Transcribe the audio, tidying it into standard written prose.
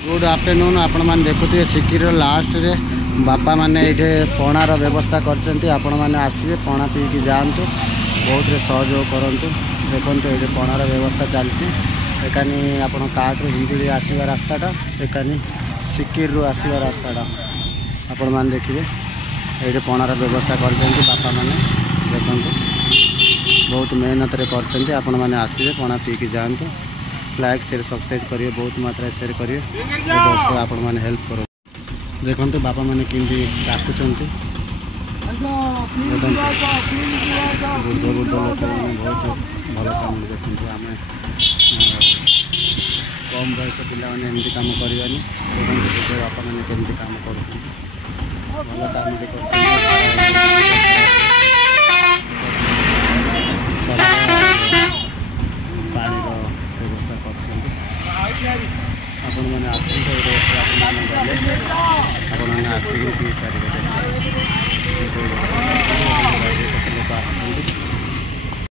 Good afternoon. आपण मैंने देखुए सिकिर last रे बापा मैंने ये पणार व्यवस्था कर आसवे पणा पीकी जातु बहुत सहयोग करूँ। देखो ये पणार व्यवस्था चलती एकानी आप काट्रु हिंजुड़ी आसवा रास्ताटा एकानी सिकिर आसवा रास्ताटा आपण मैंने देखिए ये पणार व्यवस्था कर बापा मैंने देखो बहुत मेहनत कर आसवे पणा पीकी जातु। लाइक शेयर सब्सक्राइब करिए बहुत मात्रा शेयर करिए दोस्तों आपण मैंने हेल्प करो। देखो बापा मैंने किंती डाकुंट बुद्ध बुद्ध लोक मैंने बहुत भल काम देखते आम कम बयस पिला एमती काम करानी देखते बापा मैंने केमती काम कर भल काम भी पानी व्यवस्था कर आपण मैंने आसिक आसिक पी पारे।